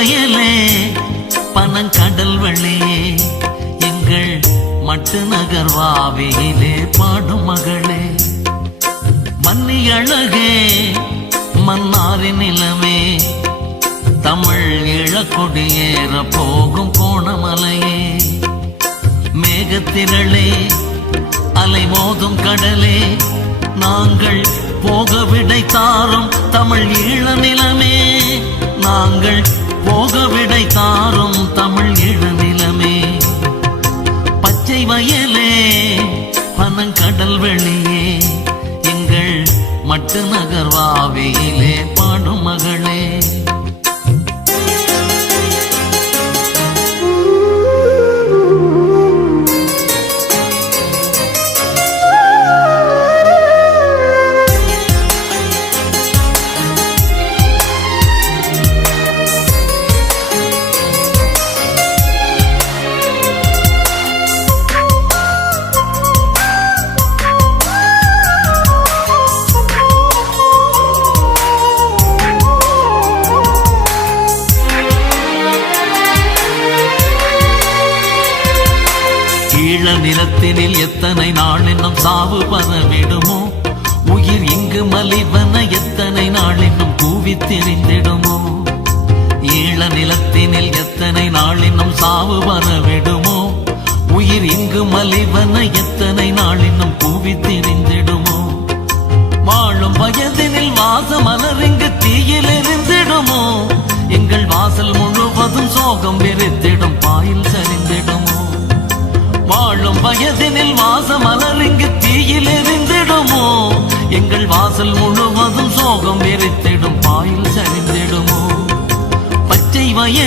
வயலே பனங்கடல் வழியே எங்கள் மட்டு நகர் வாவியிலே பாடும் மகளே மன்னி அழகே மன்னாரின் நிலமே தமிழ் இழக்கொடியேற போகும் கோணமலையே மேகத்திரளே அலை மோதும் கடலே நாங்கள் போக விடை தாரும் தமிழ் ஈழ நிலமே நாங்கள் போக விடை தாரும் தமிழ் ஈழ நிலமே பச்சை வயலே பனங்கடல் வெளியே எங்கள் மட்டு நகர் வாவியிலே பாடும் மகளே நிலத்தினில் எத்தனை நாள் இன்னும் சாவு பரவிடுமோ உயிர் இங்கு மலிவன எத்தனை நாள் இன்னும் கூவி தெரிந்திடுமோ ஈழ நிலத்தினில் எத்தனை நாள் இன்னும் சாவு பரவிடுமோ உயிர் இங்கு மலிவன எத்தனை நாள் இன்னும் கூவி தெரிந்திடுமோ வாழும் வயதினில் வாச மலர் இங்கு தீயில் எரிந்திடுமோ எங்கள் வாசல் முழுவதும் சோகம் வெறித்திடும் பாயில் சரிந்திடுமோ வாழும் வயதினில் வாச மலர் இங்கு தீயில் எரிந்திடுமோ எங்கள் வாசல் முழுவதும் சோகம் வெறித்திடும் பாயில் சரிந்திடுமோ பச்சை வய